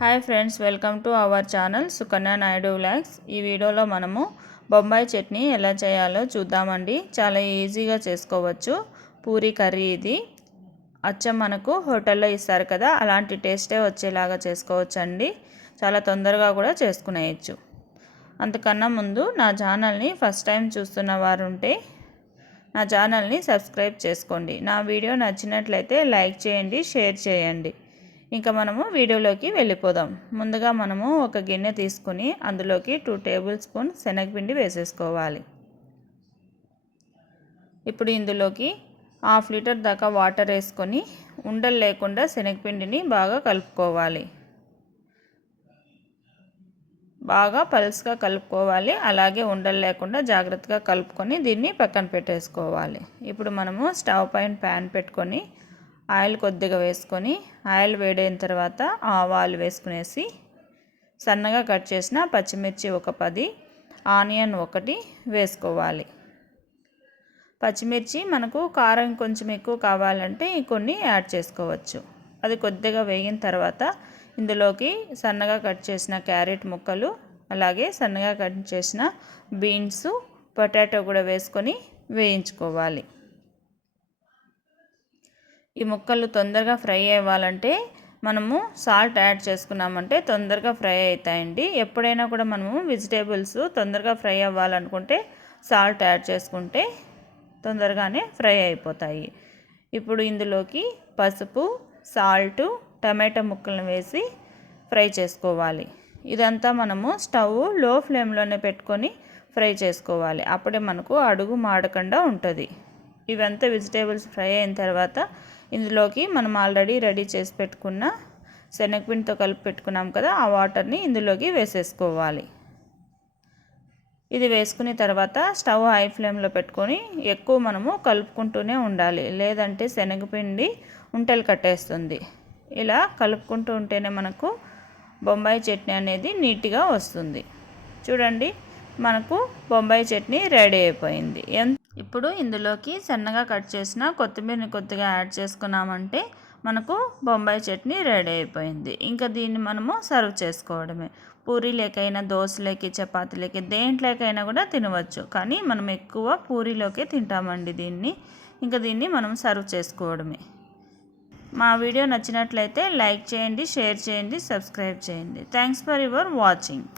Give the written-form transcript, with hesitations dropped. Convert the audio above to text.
Hi friends, welcome to our channel Sukanya Naidu vlogs. ఈ వీడియోలో మనము బొంబాయి చట్నీ ఎలా చేయాలో చూద్దామండి. చాలా ఈజీగా చేసుకోవచ్చు. పూరీ కర్రీ ఇది. అచ్చం మనకు హోటల్లో ఇస్తారు కదా, అలాంటి టేస్టే వచ్చేలాగా చేసుకోవచ్చండి. చాలా తొందరగా కూడా చేసుకునేయచ్చు. అంతకన్నా ముందు నా ఛానల్ని ఫస్ట్ టైం చూస్తున్న వారు ఉంటే నా ఛానల్ని సబ్స్క్రైబ్ చేసుకోండి. నా వీడియో నచ్చినట్లయితే లైక్ చేయండి, షేర్ చేయండి. ఇంకా మనము వీడియోలోకి వెళ్ళిపోదాం. ముందుగా మనము ఒక గిన్నె తీసుకుని అందులోకి 2 టేబుల్ స్పూన్ శనగపిండి వేసేసుకోవాలి. ఇప్పుడు ఇందులోకి 1/2 లీటర్ దాకా వాటర్ వేసుకొని ఉండలు లేకుండా శనగపిండిని బాగా కలుపుకోవాలి. బాగా పల్స్గా కలుపుకోవాలి. అలాగే ఉండలు లేకుండా జాగ్రత్తగా కలుపుకొని దీన్ని పక్కన పెట్టేసుకోవాలి. ఇప్పుడు మనము స్టవ్ పైన ప్యాన్ పెట్టుకొని ఆయిల్ కొద్దిగా వేసుకొని ఆయిల్ వేడైన తర్వాత ఆవాలు వేసుకునేసి సన్నగా కట్ చేసిన పచ్చిమిర్చి ఒక 10, ఆనియన్ 1 వేసుకోవాలి. పచ్చిమిర్చి మనకు కారం కొంచెం ఎక్కువ కావాలంటే కొన్ని యాడ్ చేసుకోవచ్చు. అది కొద్దిగా వేగిన తర్వాత ఇందులోకి సన్నగా కట్ చేసిన క్యారెట్ ముక్కలు, అలాగే సన్నగా కట్ చేసిన బీన్స్, పొటాటో కూడా వేసుకొని వేయించుకోవాలి. ఈ ముక్కలు తొందరగా ఫ్రై అవ్వాలంటే మనము సాల్ట్ యాడ్ చేసుకున్నామంటే తొందరగా ఫ్రై అవుతాయండి. ఎప్పుడైనా కూడా మనము వెజిటేబుల్స్ తొందరగా ఫ్రై అవ్వాలనుకుంటే సాల్ట్ యాడ్ చేసుకుంటే తొందరగానే ఫ్రై అయిపోతాయి. ఇప్పుడు ఇందులోకి పసుపు, సాల్ట్, టమాటా ముక్కలను వేసి ఫ్రై చేసుకోవాలి. ఇదంతా మనము స్టవ్ లో ఫ్లేమ్లోనే పెట్టుకొని ఫ్రై చేసుకోవాలి. అప్పుడే మనకు అడుగు మాడకుండా ఉంటుంది. ఇవంతా వెజిటేబుల్స్ ఫ్రై అయిన తర్వాత ఇందులోకి మనం ఆల్రెడీ రెడీ చేసి పెట్టుకున్న శనగపిండితో కలిపి పెట్టుకున్నాం కదా, ఆ వాటర్ని ఇందులోకి వేసేసుకోవాలి. ఇది వేసుకున్న తర్వాత స్టవ్ హై ఫ్లేమ్లో పెట్టుకొని ఎక్కువ మనము కలుపుకుంటూనే ఉండాలి, లేదంటే శనగపిండి ఉంటలు కట్టేస్తుంది. ఇలా కలుపుకుంటూ ఉంటేనే మనకు బొంబాయి చట్నీ అనేది నీట్గా వస్తుంది. చూడండి, మనకు బొంబాయి చట్నీ రెడీ అయిపోయింది. ఇప్పుడు ఇందులోకి సన్నగా కట్ చేసిన కొత్తిమీరని కొద్దిగా యాడ్ చేసుకున్నామంటే మనకు బొంబాయి చట్నీ రెడీ అయిపోయింది. ఇంకా దీన్ని మనము సర్వ్ చేసుకోవడమే. పూరీలేకైనా, దోశలోకి, చపాతీలకి, దేంట్లోకైనా కూడా తినవచ్చు. కానీ మనం ఎక్కువ పూరీలోకే తింటామండి దీన్ని. ఇంకా దీన్ని మనం సర్వ్ చేసుకోవడమే. మా వీడియో నచ్చినట్లయితే లైక్ చేయండి, షేర్ చేయండి, సబ్స్క్రైబ్ చేయండి. Thanks for your watching.